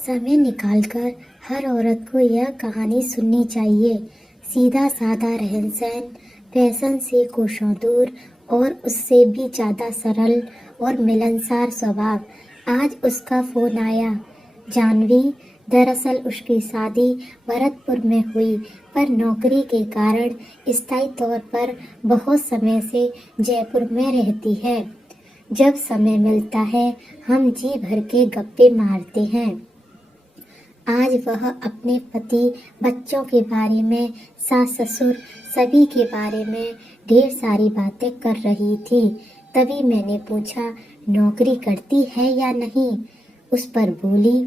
समय निकालकर हर औरत को यह कहानी सुननी चाहिए। सीधा साधा रहन सहन, फैशन से कोसों दूर और उससे भी ज्यादा सरल और मिलनसार स्वभाव। आज उसका फोन आया। जानवी, दरअसल उसकी शादी भरतपुर में हुई, पर नौकरी के कारण स्थायी तौर पर बहुत समय से जयपुर में रहती है। जब समय मिलता है हम जी भर के गप्पे मारते हैं। आज वह अपने पति, बच्चों के बारे में, सास ससुर सभी के बारे में ढेर सारी बातें कर रही थी। तभी मैंने पूछा, नौकरी करती है या नहीं? उस पर बोली,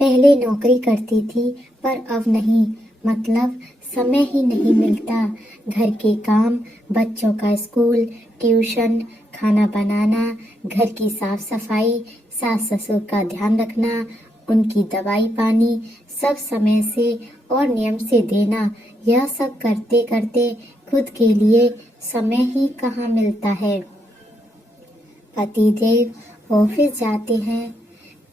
पहले नौकरी करती थी पर अब नहीं, मतलब समय ही नहीं मिलता। घर के काम, बच्चों का स्कूल, ट्यूशन, खाना बनाना, घर की साफ सफाई, सास ससुर का ध्यान रखना, उनकी दवाई पानी, सब समय से और नियम से देना। यह सब करते करते खुद के लिए समय ही कहाँ मिलता है। पतिदेव ऑफिस जाते हैं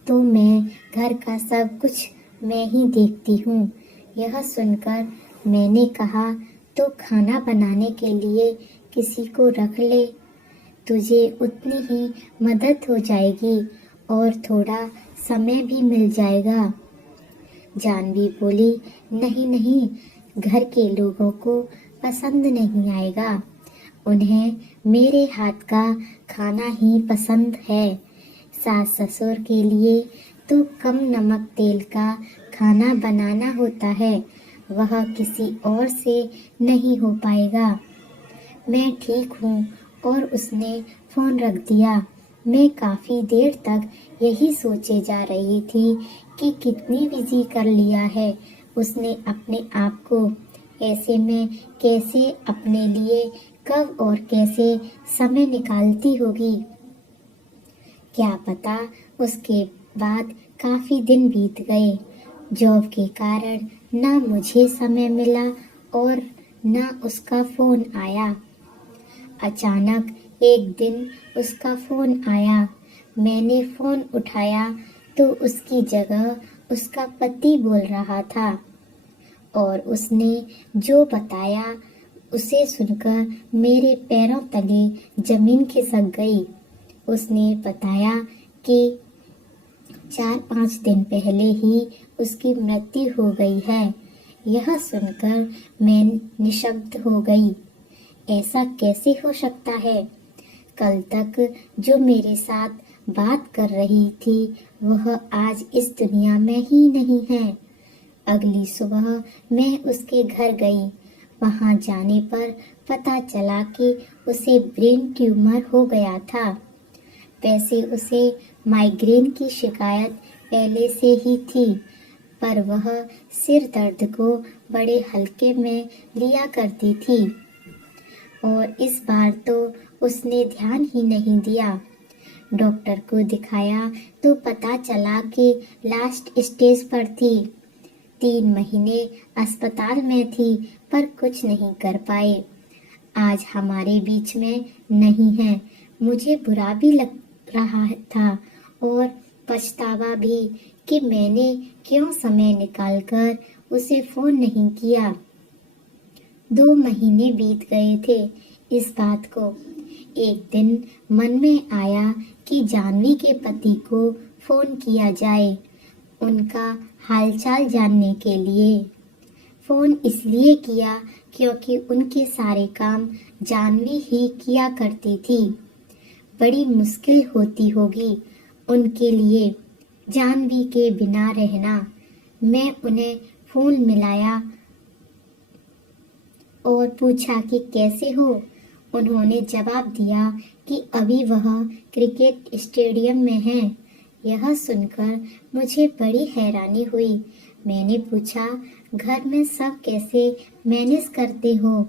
तो मैं घर का सब कुछ मैं ही देखती हूँ। यह सुनकर मैंने कहा, तो खाना बनाने के लिए किसी को रख ले, तुझे उतनी ही मदद हो जाएगी और थोड़ा समय भी मिल जाएगा। जानवी बोली, नहीं नहीं, घर के लोगों को पसंद नहीं आएगा, उन्हें मेरे हाथ का खाना ही पसंद है। सास ससुर के लिए तो कम नमक तेल का खाना बनाना होता है, वह किसी और से नहीं हो पाएगा। मैं ठीक हूँ। और उसने फोन रख दिया। मैं काफी देर तक यही सोचे जा रही थी कि कितनी बिजी कर लिया है उसने अपने आप को। ऐसे में कैसे अपने लिए कब और कैसे समय निकालती होगी। क्या पता उसके बाद काफी दिन बीत गए। जॉब के कारण ना मुझे समय मिला और ना उसका फोन आया। अचानक एक दिन उसका फोन आया। मैंने फोन उठाया तो उसकी जगह उसका पति बोल रहा था और उसने जो बताया उसे सुनकर मेरे पैरों तले जमीन खिसक गई। उसने बताया कि 4-5 दिन पहले ही उसकी मृत्यु हो गई है। यह सुनकर मैं निशब्द हो गई। ऐसा कैसे हो सकता है? कल तक जो मेरे साथ बात कर रही थी वह आज इस दुनिया में ही नहीं है। अगली सुबह मैं उसके घर गई। वहां जाने पर पता चला कि उसे ब्रेन ट्यूमर हो गया था। वैसे उसे माइग्रेन की शिकायत पहले से ही थी, पर वह सिर दर्द को बड़े हल्के में लिया करती थी और इस बार तो उसने ध्यान ही नहीं दिया। डॉक्टर को दिखाया तो पता चला कि लास्ट स्टेज पर थी। 3 महीने अस्पताल में थी पर कुछ नहीं कर पाए। आज हमारे बीच में नहीं है। मुझे बुरा भी लग रहा था और पछतावा भी कि मैंने क्यों समय निकालकर उसे फोन नहीं किया। 2 महीने बीत गए थे इस बात को। एक दिन मन में आया कि जानवी के पति को फोन किया जाए, उनका हालचाल जानने के लिए। फोन इसलिए किया क्योंकि उनके सारे काम जानवी ही किया करती थी। बड़ी मुश्किल होती होगी उनके लिए जानवी के बिना रहना। मैं उन्हें फोन मिलाया और पूछा कि कैसे हो। उन्होंने जवाब दिया कि अभी वह क्रिकेट स्टेडियम में हैं। यह सुनकर मुझे बड़ी हैरानी हुई। मैंने पूछा, घर में सब कैसे मैनेज करते हो?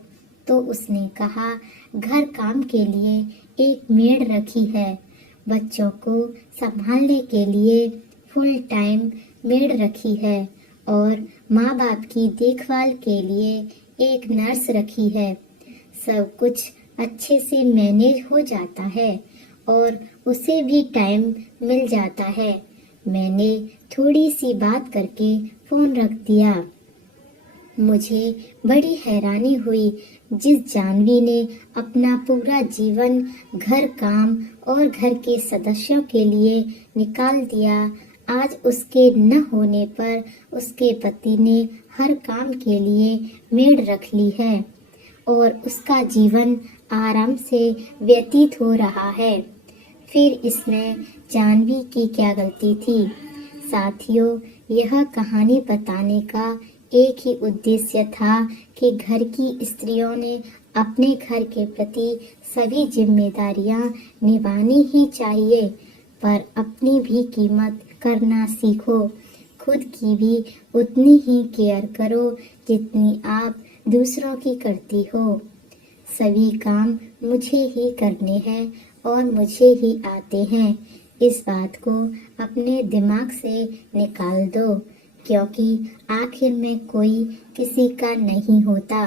तो उसने कहा, घर काम के लिए एक मेड रखी है, बच्चों को संभालने के लिए फुल टाइम मेड रखी है और माँ बाप की देखभाल के लिए एक नर्स रखी है। सब कुछ अच्छे से मैनेज हो जाता है और उसे भी टाइम मिल जाता है। मैंने थोड़ी सी बात करके फोन रख दिया। मुझे बड़ी हैरानी हुई, जिस जानवी ने अपना पूरा जीवन घर काम और घर के सदस्यों के लिए निकाल दिया, आज उसके न होने पर उसके पति ने हर काम के लिए मेड रख ली है और उसका जीवन आराम से व्यतीत हो रहा है। फिर इसमें जानवी की क्या गलती थी? साथियों, यह कहानी बताने का एक ही उद्देश्य था कि घर की स्त्रियों ने अपने घर के प्रति सभी जिम्मेदारियां निभानी ही चाहिए, पर अपनी भी कीमत करना सीखो। खुद की भी उतनी ही केयर करो जितनी आप दूसरों की करती हो। सभी काम मुझे ही करने हैं और मुझे ही आते हैं, इस बात को अपने दिमाग से निकाल दो, क्योंकि आखिर में कोई किसी का नहीं होता।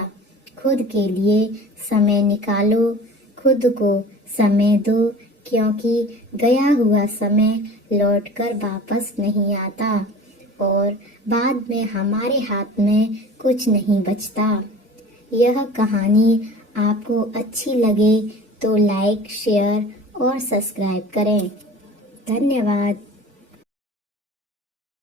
खुद के लिए समय निकालो, खुद को समय दो, क्योंकि गया हुआ समय लौटकर वापस नहीं आता और बाद में हमारे हाथ में कुछ नहीं बचता। यह कहानी आपको अच्छी लगे तो लाइक, शेयर और सब्सक्राइब करें। धन्यवाद।